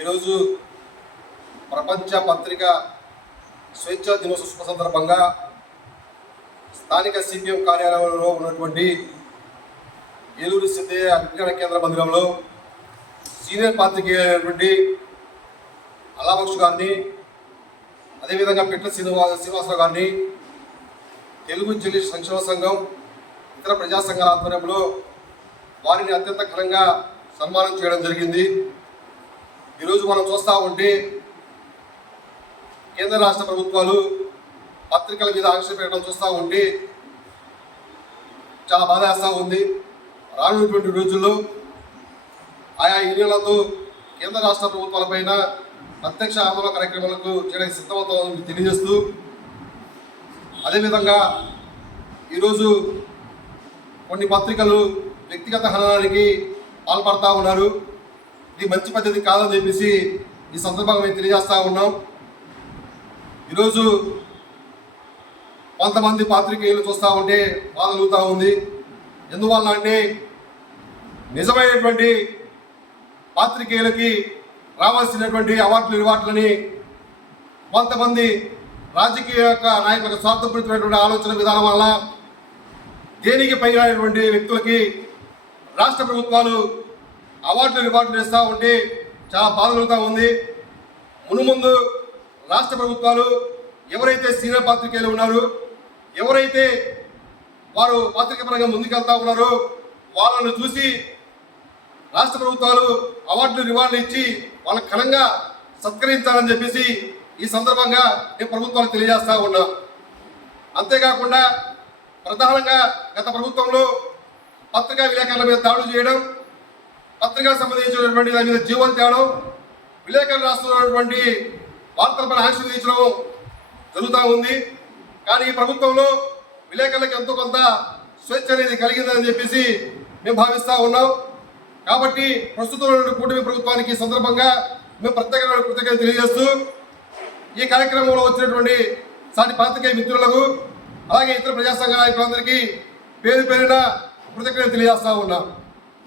ఈరోజు ప్రపంచ పత్రిక స్వేచ్ఛా దినోత్సవ సందర్భంగా స్థానిక సిపిఎం కార్యాలయంలో ఉన్నటువంటి ఏలూరు సిద్ధయ్య విజ్ఞాన కేంద్ర మందిరంలో సీనియర్ పాత్రికేయులైనటువంటి అలాబక్షు గారిని అదేవిధంగా పిట్ల శ్రీనివాస శ్రీనివాసరావు గారిని తెలుగు జిల్లా సంక్షేమ సంఘం ఇతర ప్రజా సంఘాల ఆధ్వర్యంలో వారిని అత్యంత ఘనంగా సన్మానం చేయడం జరిగింది. ఈరోజు మనం చూస్తూ ఉంటే కేంద్ర రాష్ట్ర ప్రభుత్వాలు పత్రికల మీద ఆంక్షలు పెట్టడం చూస్తూ ఉంటే చాలా బాధ వేస్తూ ఉంది. రానున్నటువంటి రోజుల్లో ఆయా ఏరియాలతో కేంద్ర రాష్ట్ర ప్రభుత్వాలపైన ప్రత్యక్ష ఆందోళన కార్యక్రమాలకు చేయడానికి సిద్ధమవుతామని తెలియజేస్తూ అదేవిధంగా ఈరోజు కొన్ని పత్రికలు వ్యక్తిగత హననానికి పాల్పడతా ఉన్నారు. ఇది మంచి పద్ధతి కాదని చెప్పేసి ఈ సందర్భంగా మేము తెలియజేస్తా ఉన్నాం. ఈరోజు కొంతమంది పాత్రికేయులు చూస్తూ ఉంటే బాధలుగుతూ ఉంది. ఎందువల్ల అంటే నిజమైనటువంటి పాత్రికేయులకి రావాల్సినటువంటి అవార్డులు రివార్డులని కొంతమంది రాజకీయ యొక్క నాయకులకు స్వార్థపూరితమైనటువంటి ఆలోచన విధానం వల్ల దేనికి పైనటువంటి వ్యక్తులకి రాష్ట్ర ప్రభుత్వాలు అవార్డులు రివార్డులు ఇస్తూ ఉంటే చాలా బాధలుగుతూ ఉంది. మునుముందు రాష్ట్ర ప్రభుత్వాలు ఎవరైతే సీనియర్ పాత్రికేయులు ఉన్నారో ఎవరైతే వారు పాత్రిక పరంగా ముందుకెళ్తా ఉన్నారో వాళ్ళను చూసి రాష్ట్ర ప్రభుత్వాలు అవార్డులు రివార్డులు ఇచ్చి వాళ్ళకి ఘనంగా సత్కరించాలని చెప్పేసి ఈ సందర్భంగా నేను ప్రభుత్వాలకు తెలియజేస్తూ ఉన్నా. అంతేకాకుండా ప్రధానంగా గత ప్రభుత్వంలో పత్రికా విలేకరుల మీద దాడులు చేయడం పత్రికా సంబంధించినటువంటి దాని మీద జీవం తేవడం విలేకరులు రాస్తున్నటువంటి వార్తలపై ఆంక్షలు జరుగుతూ ఉంది. కానీ ఈ ప్రభుత్వంలో విలేకరులకు ఎంతో కొంత స్వేచ్ఛ అనేది కలిగిందని చెప్పేసి మేము భావిస్తూ ఉన్నాం. కాబట్టి ప్రస్తుతం కూటమి ప్రభుత్వానికి సందర్భంగా మేము ప్రత్యేకమైన కృతజ్ఞత తెలియజేస్తూ ఈ కార్యక్రమంలో వచ్చినటువంటి సాటి పాత్రికేయ మిత్రులకు అలాగే ఇతర ప్రజాసంఘ నాయకులందరికీ పేరు పేరున కృతజ్ఞత తెలియజేస్తా ఉన్నాం.